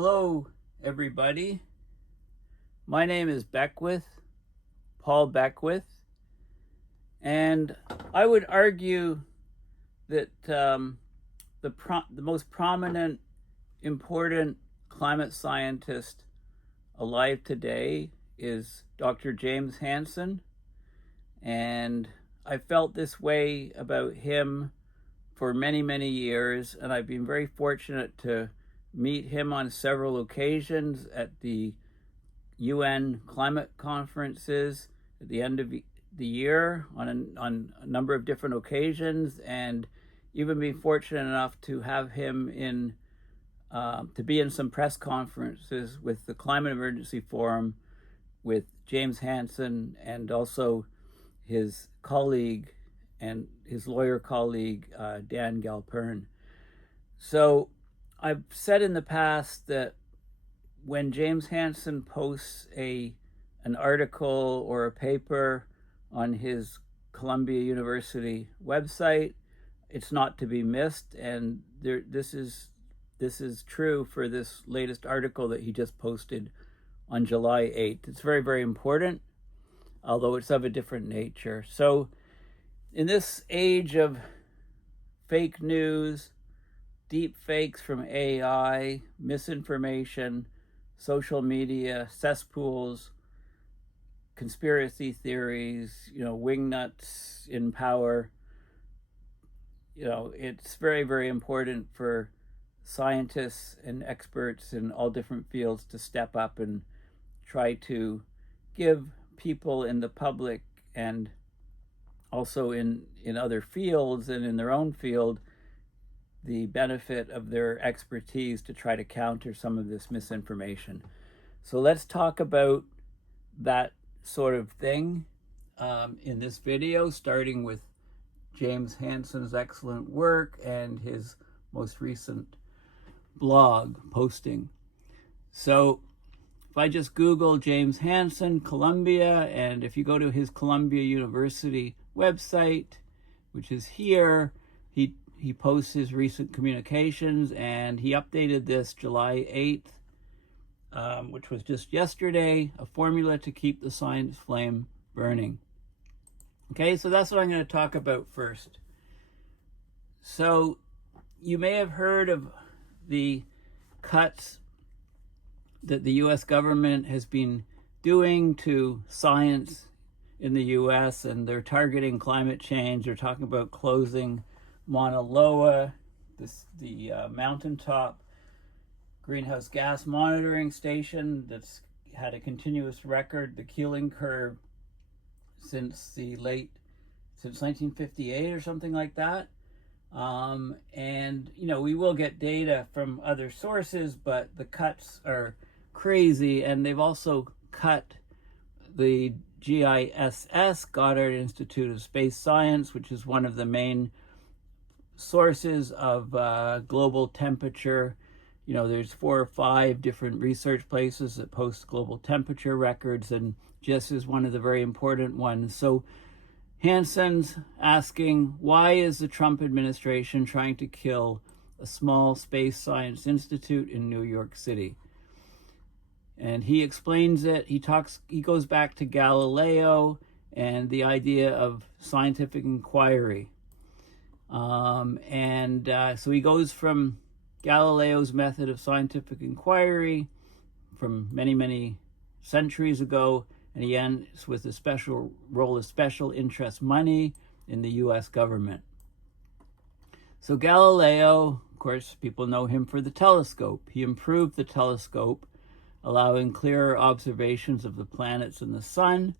Hello, everybody. My name is Paul Beckwith, and I would argue that the most prominent, important climate scientist alive today is Dr. James Hansen, and I felt this way about him for many, many years, and I've been very fortunate to meet him on several occasions at the UN climate conferences at the end of the year on a number of different occasions, and even been fortunate enough to have him to be in some press conferences with the Climate Emergency Forum with James Hansen and also his colleague and his lawyer colleague, Dan Galpern. So I've said in the past that when James Hansen posts an article or a paper on his Columbia University website, it's not to be missed, and this is true for this latest article that he just posted on July 8th. It's very, very important, although it's of a different nature. So in this age of fake news, deep fakes from AI, misinformation, social media, cesspools, conspiracy theories, wingnuts in power, it's very, very important for scientists and experts in all different fields to step up and try to give people in the public and also in other fields and in their own field the benefit of their expertise to try to counter some of this misinformation. So let's talk about that sort of thing in this video, starting with James Hansen's excellent work and his most recent blog posting. So if I just Google James Hansen, Columbia, and if you go to his Columbia University website, which is here, he posts his recent communications, and he updated this July 8th, which was just yesterday, a formula to keep the science flame burning. Okay, so that's what I'm going to talk about first. So you may have heard of the cuts that the U.S. government has been doing to science in the U.S., and they're targeting climate change. They're talking about closing Mauna Loa, the mountaintop greenhouse gas monitoring station that's had a continuous record, the Keeling curve, since 1958 or something like that. And we will get data from other sources, but the cuts are crazy, and they've also cut the GISS, Goddard Institute of Space Science, which is one of the main sources of global temperature. There's 4 or 5 different research places that post global temperature records, and GISS is one of the very important ones. So Hansen's asking, why is the Trump administration trying to kill a small space science institute in New York City? And he explains it. He goes back to Galileo and the idea of scientific inquiry. So he goes from Galileo's method of scientific inquiry from many, many centuries ago, and he ends with a special role of special interest money in the U.S. government. So Galileo, of course, people know him for the telescope. He improved the telescope, allowing clearer observations of the planets and the sun.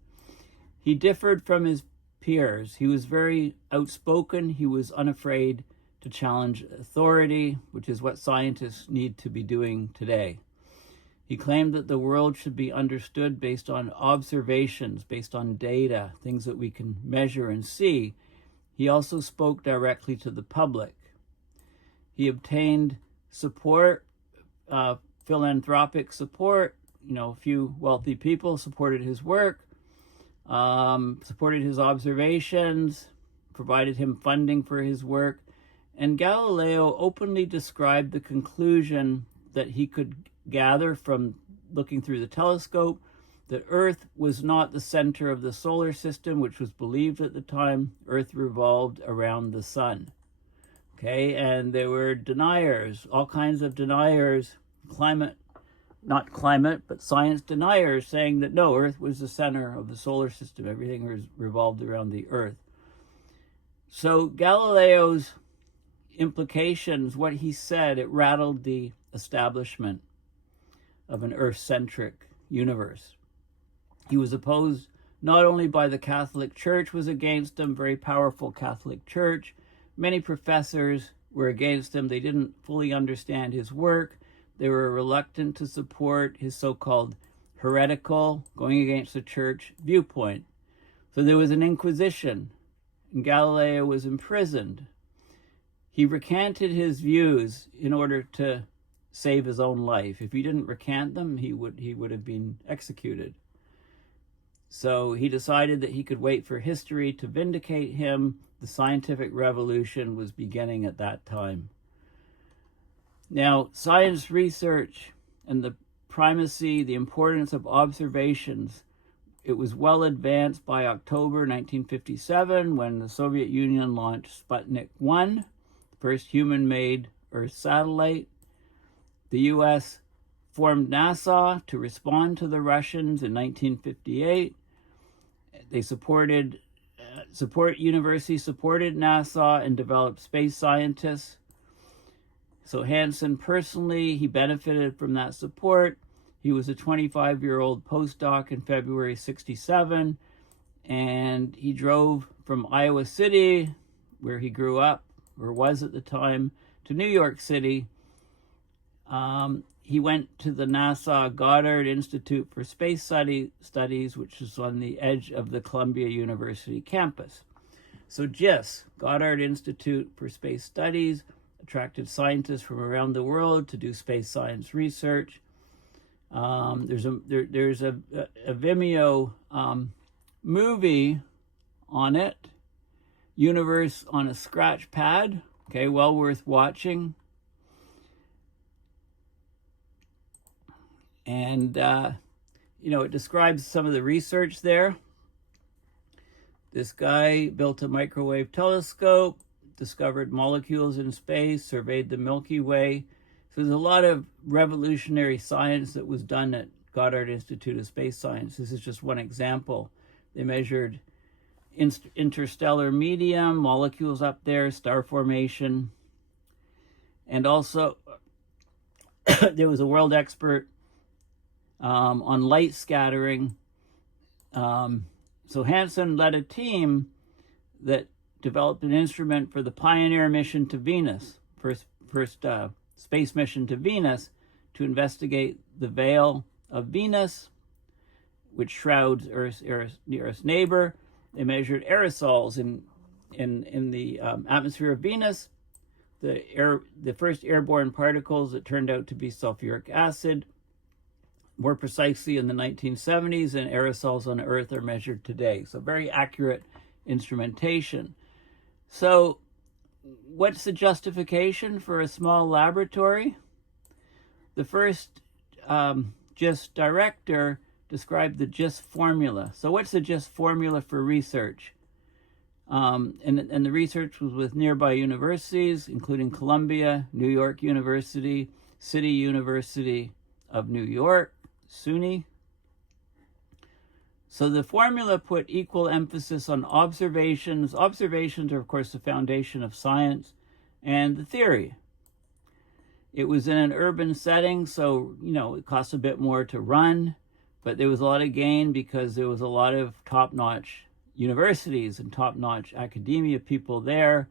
He differed from his peers. He was very outspoken. He was unafraid to challenge authority, which is what scientists need to be doing today. He claimed that the world should be understood based on observations, based on data, things that we can measure and see. He also spoke directly to the public. He obtained support, philanthropic support. A few wealthy people supported his work, supported his observations, provided him funding for his work. And Galileo openly described the conclusion that he could gather from looking through the telescope that Earth was not the center of the solar system, which was believed at the time. Earth revolved around the sun. Okay, and there were deniers, all kinds of deniers, not climate, but science deniers, saying that no, Earth was the center of the solar system. Everything was revolved around the Earth. So Galileo's implications, what he said, it rattled the establishment of an Earth-centric universe. He was opposed not only by the Catholic Church was against him, very powerful Catholic Church. Many professors were against him. They didn't fully understand his work. They were reluctant to support his so-called heretical, going against the church viewpoint. So there was an inquisition, and Galileo was imprisoned. He recanted his views in order to save his own life. If he didn't recant them, he would have been executed. So he decided that he could wait for history to vindicate him. The scientific revolution was beginning at that time. Now, science research and the primacy, the importance of observations, it was well advanced by October 1957 when the Soviet Union launched Sputnik 1, the first human-made Earth satellite. The U.S. formed NASA to respond to the Russians in 1958. They universities supported NASA and developed space scientists. So Hansen personally, he benefited from that support. He was a 25-year-old postdoc in February 1967, and he drove from Iowa City, where he grew up, or was at the time, to New York City. He went to the NASA Goddard Institute for Space Studies, which is on the edge of the Columbia University campus. So GISS, Goddard Institute for Space Studies, attracted scientists from around the world to do space science research. There's a Vimeo movie on it, Universe on a Scratch Pad. Okay, well worth watching. And, it describes some of the research there. This guy built a microwave telescope, discovered molecules in space, surveyed the Milky Way. So there's a lot of revolutionary science that was done at Goddard Institute of Space Science. This is just one example. They measured interstellar medium, molecules up there, star formation. And also, there was a world expert on light scattering. So Hansen led a team that developed an instrument for the Pioneer mission to Venus, first space mission to Venus, to investigate the veil of Venus, which shrouds Earth's neighbor. They measured aerosols in the atmosphere of Venus, the first airborne particles that turned out to be sulfuric acid. More precisely in the 1970s, and aerosols on Earth are measured today. So very accurate instrumentation. So what's the justification for a small laboratory? The first GISS director described the GISS formula. So what's the GISS formula for research? And the research was with nearby universities, including Columbia, New York University, City University of New York, SUNY. So the formula put equal emphasis on observations. Observations are, of course, the foundation of science, and the theory. It was in an urban setting, so, it cost a bit more to run, but there was a lot of gain because there was a lot of top-notch universities and top-notch academia people there,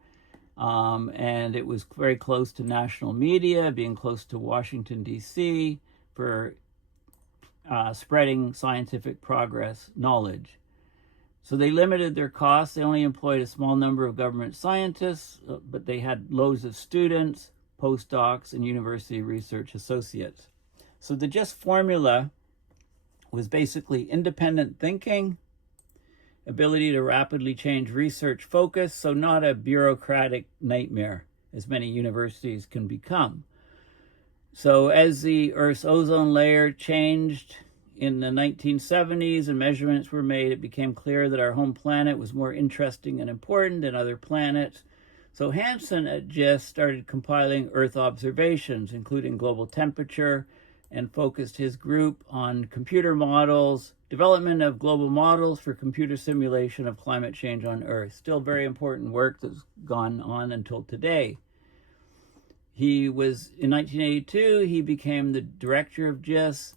and it was very close to national media, being close to Washington, D.C., for spreading scientific progress knowledge. So they limited their costs. They only employed a small number of government scientists, but they had loads of students, postdocs, and university research associates. So the GISS formula was basically independent thinking, ability to rapidly change research focus, so not a bureaucratic nightmare, as many universities can become. So as the Earth's ozone layer changed in the 1970s and measurements were made, it became clear that our home planet was more interesting and important than other planets. So Hansen at GISS started compiling Earth observations, including global temperature, and focused his group on computer models, development of global models for computer simulation of climate change on Earth. Still very important work that's gone on until today. In 1982, he became the director of GISS.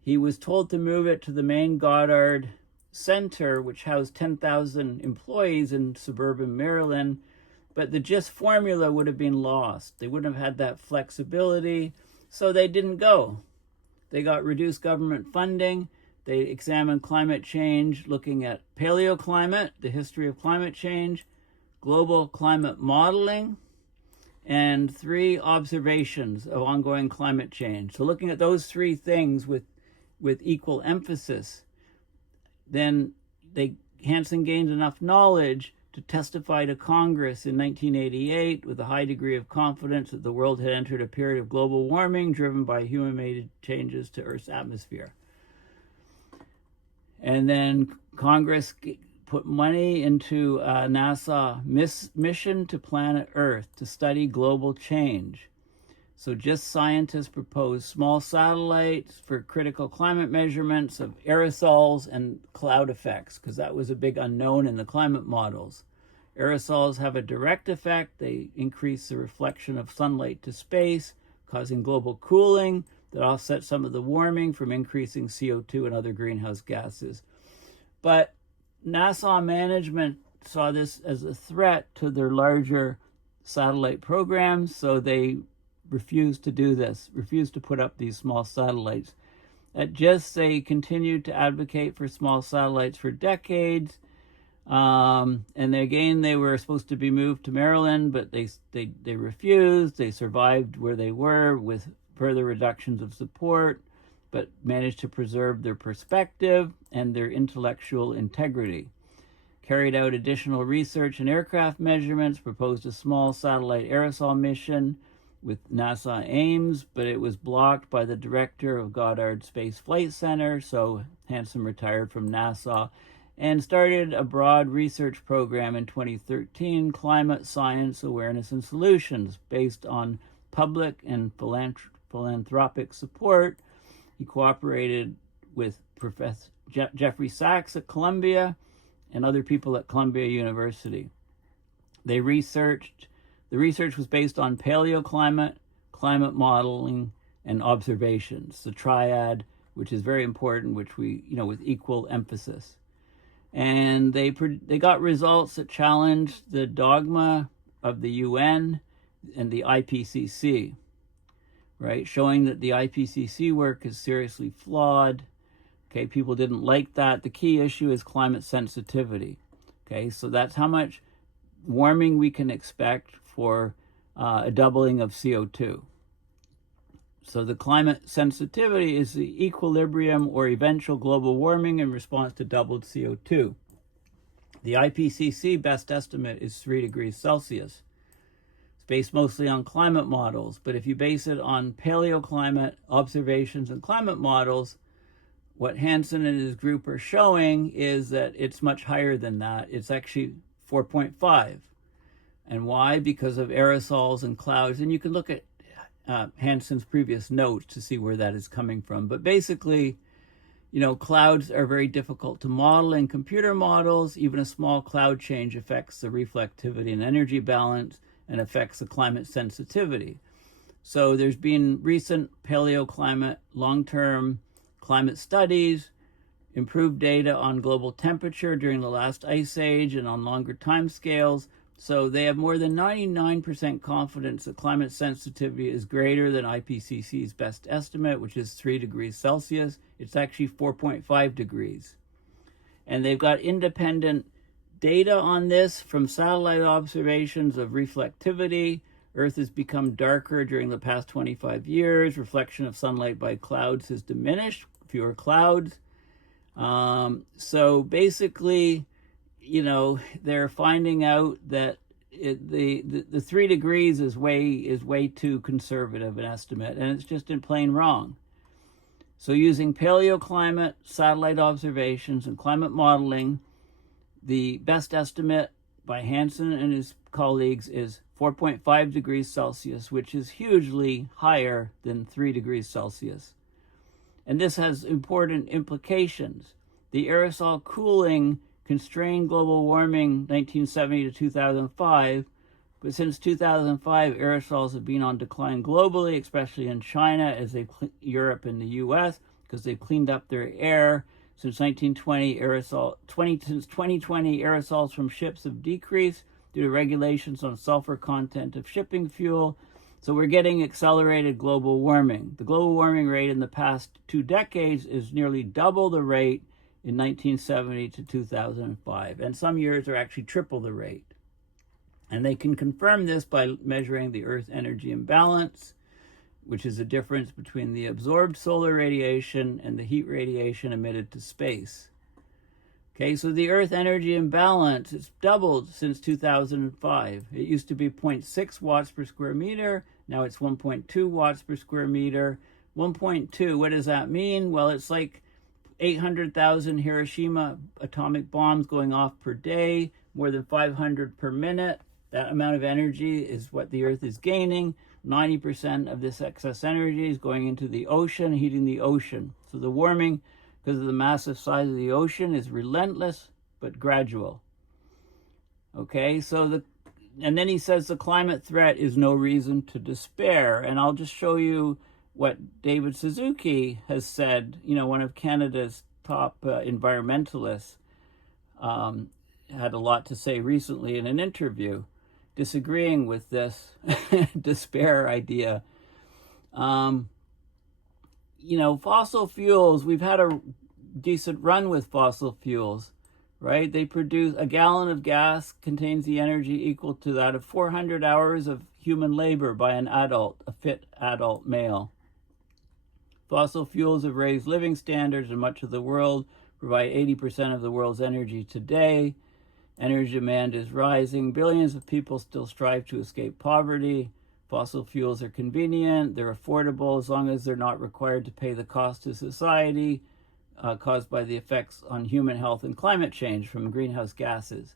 He was told to move it to the main Goddard Center, which housed 10,000 employees in suburban Maryland, but the GISS formula would have been lost. They wouldn't have had that flexibility, so they didn't go. They got reduced government funding. They examined climate change, looking at paleoclimate, the history of climate change, global climate modeling, and 3 observations of ongoing climate change. So looking at those 3 things with equal emphasis, then Hansen gained enough knowledge to testify to Congress in 1988 with a high degree of confidence that the world had entered a period of global warming driven by human-made changes to Earth's atmosphere. And then Congress put money into a NASA mission to planet Earth to study global change. So GISS scientists proposed small satellites for critical climate measurements of aerosols and cloud effects, because that was a big unknown in the climate models. Aerosols have a direct effect. They increase the reflection of sunlight to space, causing global cooling that offsets some of the warming from increasing CO2 and other greenhouse gases. But NASA management saw this as a threat to their larger satellite programs, so they refused to do this, refused to put up these small satellites. At GISS, they continued to advocate for small satellites for decades. And again, they were supposed to be moved to Maryland, but they refused. They survived where they were with further reductions of support, but managed to preserve their perspective and their intellectual integrity. Carried out additional research and aircraft measurements, proposed a small satellite aerosol mission with NASA Ames, but it was blocked by the director of Goddard Space Flight Center, so Hansen retired from NASA and started a broad research program in 2013, Climate Science Awareness and Solutions, based on public and philanthropic support. He cooperated with Professor Jeffrey Sachs at Columbia and other people at Columbia University. The research was based on paleoclimate, climate modeling, and observations, the triad, which is very important, which we, with equal emphasis. And they got results that challenged the dogma of the UN and the IPCC, right? Showing that the IPCC work is seriously flawed. Okay, people didn't like that. The key issue is climate sensitivity. Okay, so that's how much warming we can expect for a doubling of CO2. So the climate sensitivity is the equilibrium or eventual global warming in response to doubled CO2. The IPCC best estimate is 3 degrees Celsius. It's based mostly on climate models, but if you base it on paleoclimate observations and climate models, what Hansen and his group are showing is that it's much higher than that. It's actually 4.5. And why? Because of aerosols and clouds. And you can look at Hansen's previous notes to see where that is coming from. But basically, clouds are very difficult to model in computer models. Even a small cloud change affects the reflectivity and energy balance and affects the climate sensitivity. So there's been recent paleoclimate, long-term climate studies, improved data on global temperature during the last ice age and on longer time scales. So they have more than 99% confidence that climate sensitivity is greater than IPCC's best estimate, which is 3 degrees Celsius. It's actually 4.5 degrees. And they've got independent data on this from satellite observations of reflectivity. Earth has become darker during the past 25 years. Reflection of sunlight by clouds has diminished, fewer clouds. So basically, they're finding out that the 3 degrees is way too conservative an estimate, and it's just in plain wrong. So using paleoclimate, satellite observations, and climate modeling, the best estimate by Hansen and his colleagues is 4.5 degrees Celsius, which is hugely higher than 3 degrees Celsius. And this has important implications. The aerosol cooling constrained global warming 1970 to 2005, but since 2005, aerosols have been on decline globally, especially in China, as Europe and the US, because they've cleaned up their air. Since 2020, aerosols from ships have decreased due to regulations on sulfur content of shipping fuel. So we're getting accelerated global warming. The global warming rate in the past 2 decades is nearly double the rate in 1970 to 2005. And some years are actually triple the rate. And they can confirm this by measuring the Earth energy imbalance, which is the difference between the absorbed solar radiation and the heat radiation emitted to space. Okay, so the Earth energy imbalance, it's doubled since 2005. It used to be 0.6 watts per square meter. Now it's 1.2 watts per square meter. 1.2, what does that mean? Well, it's like 800,000 Hiroshima atomic bombs going off per day, more than 500 per minute. That amount of energy is what the Earth is gaining. 90% of this excess energy is going into the ocean, heating the ocean. So the warming, because of the massive size of the ocean, is relentless but gradual. Okay, and then he says the climate threat is no reason to despair. And I'll just show you what David Suzuki has said, one of Canada's top environmentalists, had a lot to say recently in an interview, disagreeing with this despair idea. Fossil fuels, we've had a decent run with fossil fuels, right? They produce, a gallon of gas contains the energy equal to that of 400 hours of human labor by an adult, a fit adult male. Fossil fuels have raised living standards in much of the world, provide 80% of the world's energy today. Energy demand is rising. Billions of people still strive to escape poverty. Fossil fuels are convenient. They're affordable as long as they're not required to pay the cost to society caused by the effects on human health and climate change from greenhouse gases.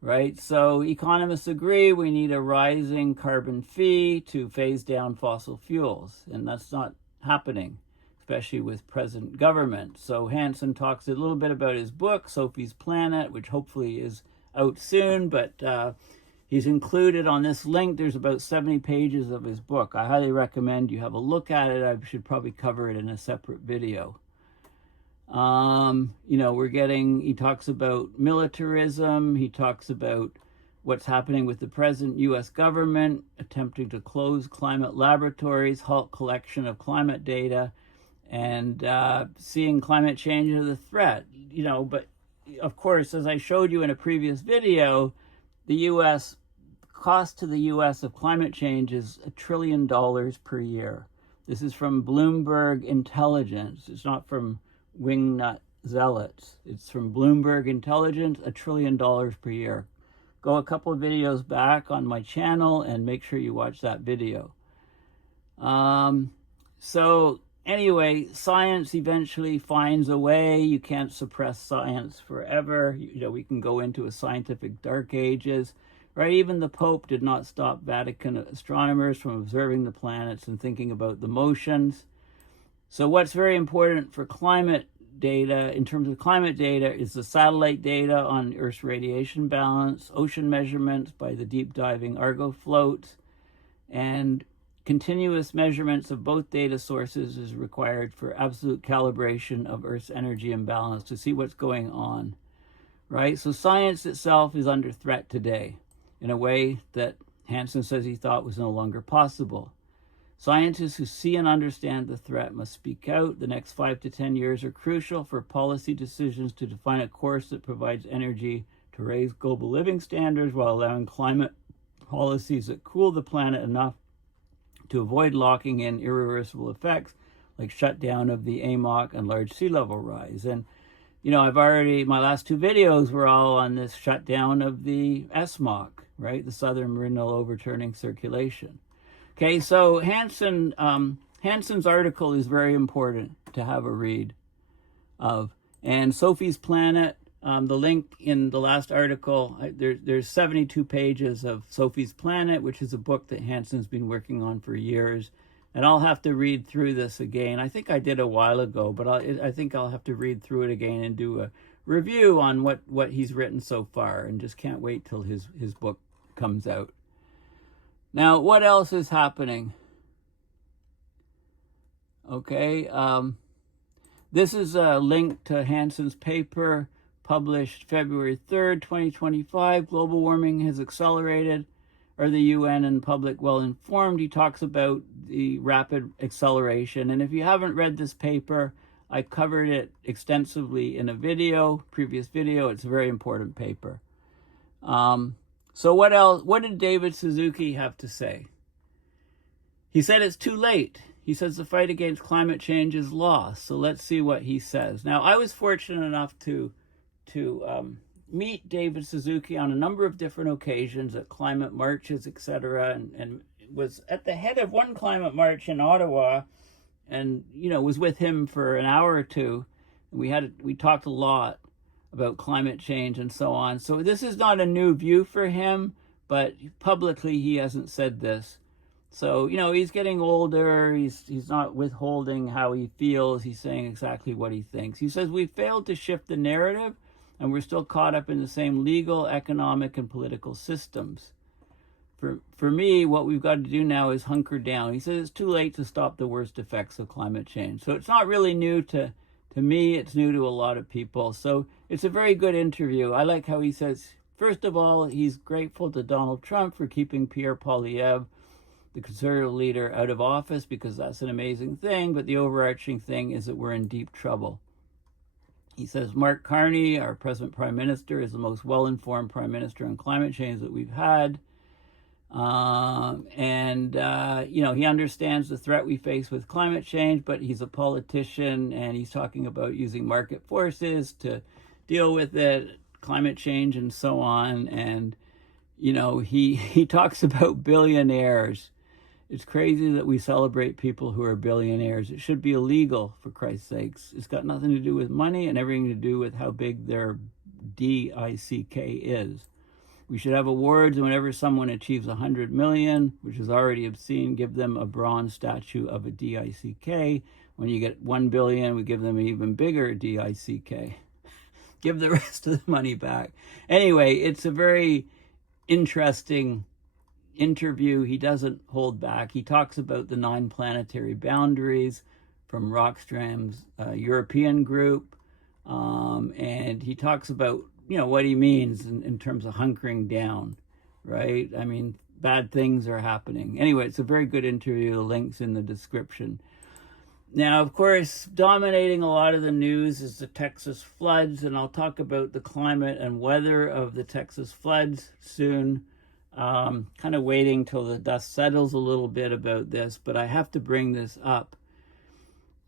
Right? So economists agree we need a rising carbon fee to phase down fossil fuels. And that's not happening, especially with present government. So Hansen talks a little bit about his book, Sophie's Planet, which hopefully is out soon, but he's included on this link. There's about 70 pages of his book. I highly recommend you have a look at it. I should probably cover it in a separate video. He talks about militarism. He talks about what's happening with the present U.S. government, attempting to close climate laboratories, halt collection of climate data, and seeing climate change as a threat. But of course, as I showed you in a previous video, the U.S. cost to the U.S. of climate change is $1 trillion per year. This is from Bloomberg Intelligence. It's not from wingnut zealots. It's from Bloomberg Intelligence, $1 trillion per year. Go a couple of videos back on my channel and make sure you watch that video. So anyway, science eventually finds a way. You can't suppress science forever. We can go into a scientific dark ages, right? Even the Pope did not stop Vatican astronomers from observing the planets and thinking about the motions. So what's very important for climate data, in terms of climate data, is the satellite data on Earth's radiation balance, ocean measurements by the deep diving Argo floats, and continuous measurements of both data sources is required for absolute calibration of Earth's energy imbalance to see what's going on, right? So science itself is under threat today in a way that Hansen says he thought was no longer possible. Scientists who see and understand the threat must speak out. The next 5 to 10 years are crucial for policy decisions to define a course that provides energy to raise global living standards while allowing climate policies that cool the planet enough to avoid locking in irreversible effects like shutdown of the AMOC and large sea level rise. And, my last 2 videos were all on this shutdown of the SMOC, right? The southern meridional overturning circulation. Okay, so Hansen's article is very important to have a read of. And Sophie's Planet, the link in the last article, there's 72 pages of Sophie's Planet, which is a book that Hansen's been working on for years. And I'll have to read through this again. I think I did a while ago, but I think I'll have to read through it again and do a review on what he's written so far, and just can't wait till his book comes out. Now, what else is happening? Okay, this is a link to Hansen's paper published February 3rd, 2025. Global warming has accelerated. Are the UN and public well informed? He talks about the rapid acceleration. And if you haven't read this paper, I covered it extensively in a previous video. It's a very important paper. So what else? What did David Suzuki have to say? He said it's too late. He says the fight against climate change is lost. So let's see what he says. Now, I was fortunate enough to meet David Suzuki on a number of different occasions at climate marches, etc., and was at the head of one climate march in Ottawa, and was with him for an hour or two. We talked a lot about climate change and so on. So this is not a new view for him, but publicly he hasn't said this. So, he's getting older. He's not withholding how he feels. He's saying exactly what he thinks. He says, we failed to shift the narrative, and we're still caught up in the same legal, economic, and political systems. For me, what we've got to do now is hunker down. He says it's too late to stop the worst effects of climate change. So it's not really new to me. It's new to a lot of people. So it's a very good interview. I like how he says, first of all, he's grateful to Donald Trump for keeping Pierre Poilievre, the conservative leader, out of office, because that's an amazing thing. But the overarching thing is that we're in deep trouble. He says Mark Carney, our present prime minister, is the most well-informed prime minister on climate change that we've had. He understands the threat we face with climate change, but he's a politician, and he's talking about using market forces to deal with it, climate change and so on. And, he talks about billionaires. It's crazy that we celebrate people who are billionaires. It should be illegal, for Christ's sakes. It's got nothing to do with money and everything to do with how big their DICK is. We should have awards, and whenever someone achieves 100 million, which is already obscene, give them a bronze statue of a DICK. When you get 1 billion, we give them an even bigger DICK. Give the rest of the money back. Anyway, it's a very interesting interview. He doesn't hold back. He talks about the 9 planetary boundaries from Rockstrom's European group, and he talks about what he means in terms of hunkering down, right? I mean, bad things are happening. Anyway, it's a very good interview. The link's in the description. Now, of course, dominating a lot of the news is the Texas floods, and I'll talk about the climate and weather of the Texas floods soon. Kind of waiting till the dust settles a little bit about this, but I have to bring this up.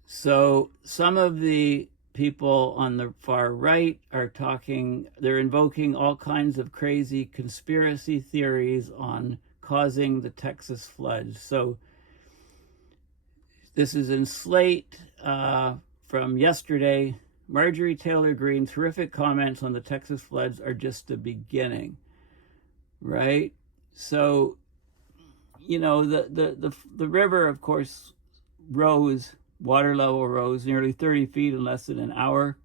So some of the people on the far right are they're invoking all kinds of crazy conspiracy theories on causing the Texas floods. So this is in Slate from yesterday. Marjorie Taylor Greene's horrific comments on the Texas floods are just the beginning, right? So, the river, of course, water level rose nearly 30 feet in less than an hour,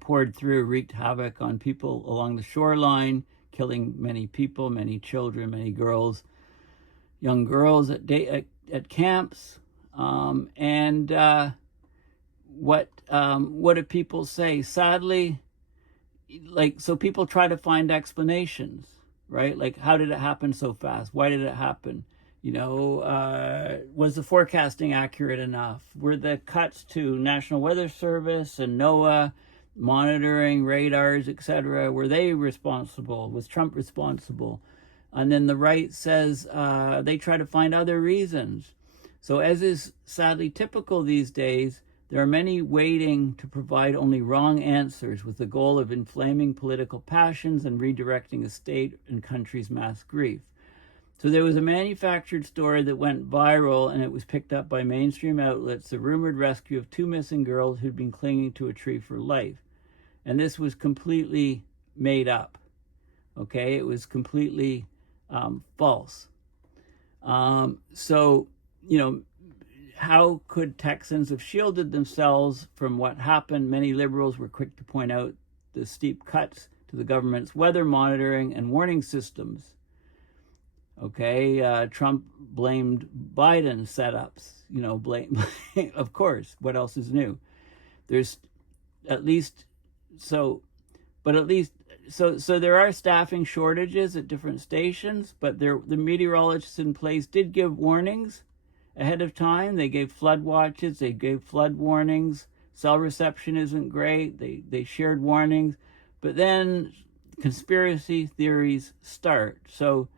poured through, wreaked havoc on people along the shoreline, killing many people, many children, many girls, young girls at camps. What do people say? Sadly, so people try to find explanations, right? Like, how did it happen so fast? Why did it happen? Was the forecasting accurate enough? Were the cuts to National Weather Service and NOAA monitoring radars, etc., were they responsible? Was Trump responsible? And then the right says they try to find other reasons. So as is sadly typical these days, There are many waiting to provide only wrong answers with the goal of inflaming political passions and redirecting a state and country's mass grief. So there was a manufactured story that went viral, and it was picked up by mainstream outlets, the rumored rescue of 2 missing girls who'd been clinging to a tree for life. And this was completely made up. Okay, it was completely false. So, how could Texans have shielded themselves from what happened? Many liberals were quick to point out the steep cuts to the government's weather monitoring and warning systems. Okay, Trump blamed Biden's setups. Of course, what else is new? There's at least so there are staffing shortages at different stations, but the meteorologists in place did give warnings ahead of time. They gave flood watches, they gave flood warnings. Cell reception isn't great. They shared warnings, but then conspiracy theories start. So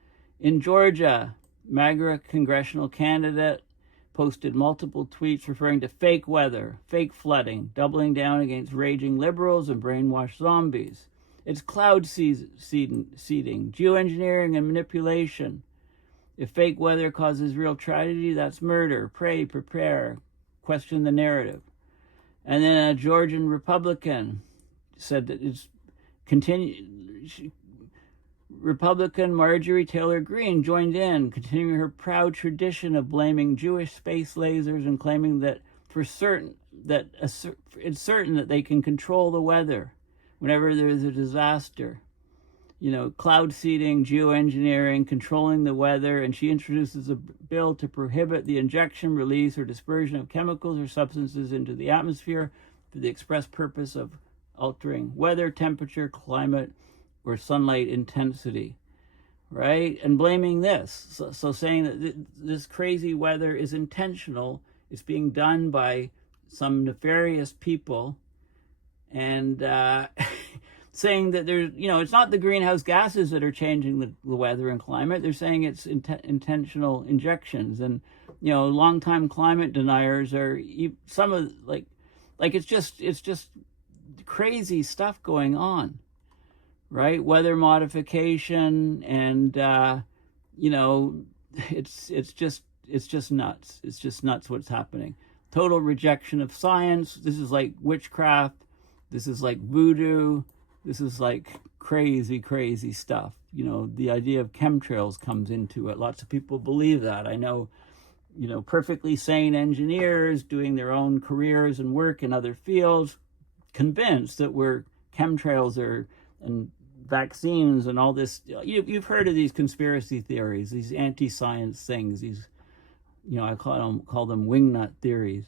in Georgia, MAGA congressional candidate posted multiple tweets referring to fake weather, fake flooding, doubling down against raging liberals and brainwashed zombies. It's cloud seeding, geoengineering and manipulation. If fake weather causes real tragedy, that's murder. Pray, prepare, question the narrative. And then a Georgian Republican said that Republican Marjorie Taylor Greene joined in, continuing her proud tradition of blaming Jewish space lasers and claiming that it's certain that they can control the weather whenever there's a disaster. Cloud seeding, geoengineering, controlling the weather, and she introduces a bill to prohibit the injection, release, or dispersion of chemicals or substances into the atmosphere for the express purpose of altering weather, temperature, climate, or sunlight intensity, right? And blaming this. So saying that this crazy weather is intentional, it's being done by some nefarious people, and saying that there's, it's not the greenhouse gases that are changing the weather and climate. They're saying it's intentional injections. And, longtime climate deniers are some of it's just crazy stuff going on. Right, weather modification, and it's just nuts. It's just nuts what's happening. Total rejection of science. This is like witchcraft. This is like voodoo. This is like crazy stuff. The idea of chemtrails comes into it. Lots of people believe that. I know, perfectly sane engineers doing their own careers and work in other fields, convinced that chemtrails are and vaccines and all this. You've heard of these conspiracy theories, these anti-science things, these, I call them wingnut theories.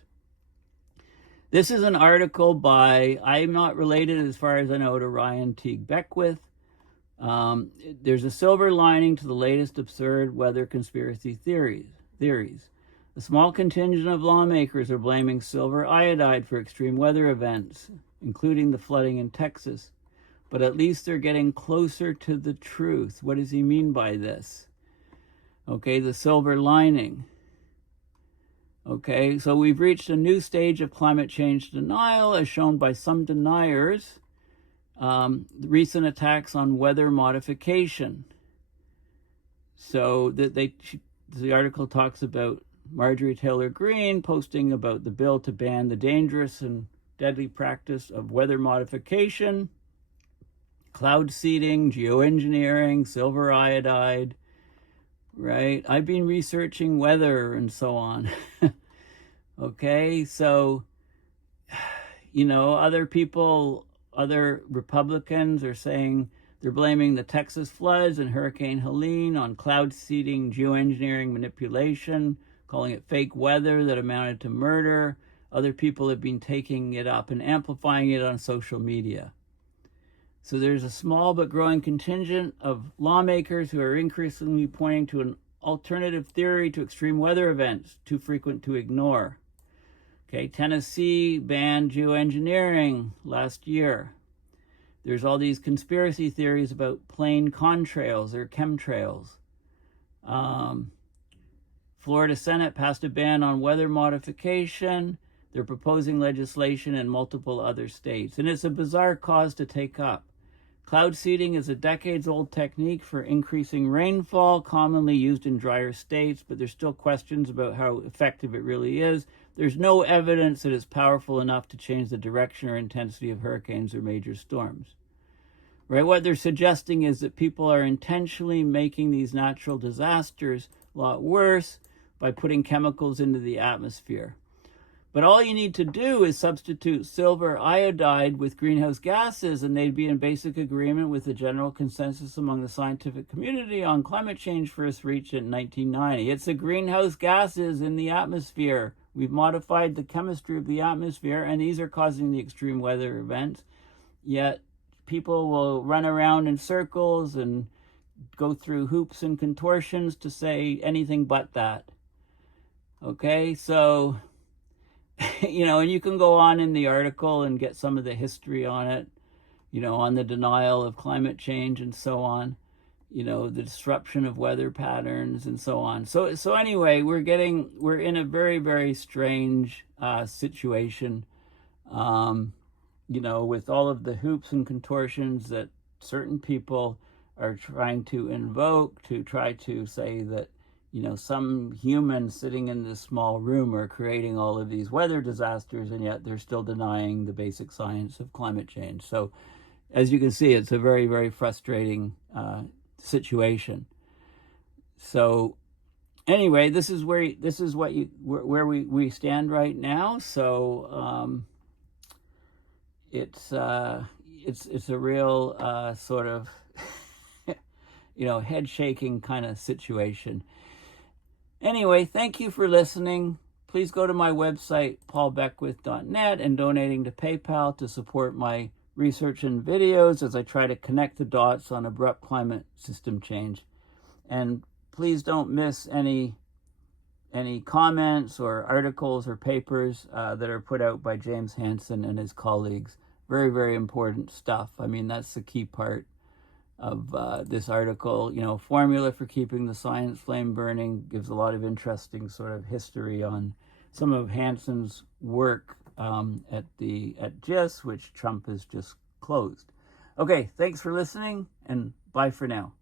This is an article by, I'm not related as far as I know to Ryan Teague Beckwith. There's a silver lining to the latest absurd weather conspiracy theories. A small contingent of lawmakers are blaming silver iodide for extreme weather events, including the flooding in Texas. But at least they're getting closer to the truth. What does he mean by this? Okay, the silver lining. Okay, so we've reached a new stage of climate change denial, as shown by some deniers. Recent attacks on weather modification. So that the article talks about Marjorie Taylor Greene posting about the bill to ban the dangerous and deadly practice of weather modification, cloud seeding, geoengineering, silver iodide, right? I've been researching weather and so on. Okay, so, other Republicans are saying they're blaming the Texas floods and Hurricane Helene on cloud seeding, geoengineering manipulation, calling it fake weather that amounted to murder. Other people have been taking it up and amplifying it on social media. So there's a small but growing contingent of lawmakers who are increasingly pointing to an alternative theory to extreme weather events, too frequent to ignore. Okay, Tennessee banned geoengineering last year. There's all these conspiracy theories about plane contrails or chemtrails. Florida Senate passed a ban on weather modification. They're proposing legislation in multiple other states, and it's a bizarre cause to take up. Cloud seeding is a decades-old technique for increasing rainfall, commonly used in drier states, but there's still questions about how effective it really is. There's no evidence that it's powerful enough to change the direction or intensity of hurricanes or major storms. Right? What they're suggesting is that people are intentionally making these natural disasters a lot worse by putting chemicals into the atmosphere. But all you need to do is substitute silver iodide with greenhouse gases, and they'd be in basic agreement with the general consensus among the scientific community on climate change first reached in 1990. It's the greenhouse gases in the atmosphere. We've modified the chemistry of the atmosphere, and these are causing the extreme weather events. Yet people will run around in circles and go through hoops and contortions to say anything but that. Okay, so... and you can go on in the article and get some of the history on it, on the denial of climate change and so on, the disruption of weather patterns and so on. So anyway, we're in a very, very strange situation, with all of the hoops and contortions that certain people are trying to invoke to try to say that, some humans sitting in this small room are creating all of these weather disasters, and yet they're still denying the basic science of climate change. So, as you can see, it's a very, very frustrating situation. So, anyway, this is where we stand right now. So, it's a real sort of head shaking kind of situation. Anyway, thank you for listening. Please go to my website, paulbeckwith.net, and donating to PayPal to support my research and videos as I try to connect the dots on abrupt climate system change. And please don't miss any comments or articles or papers that are put out by James Hansen and his colleagues. Very, very important stuff. I mean, that's the key part of this article. Formula for keeping the science flame burning gives a lot of interesting sort of history on some of Hansen's work at GISS, which Trump has just closed. Okay, thanks for listening, and bye for now.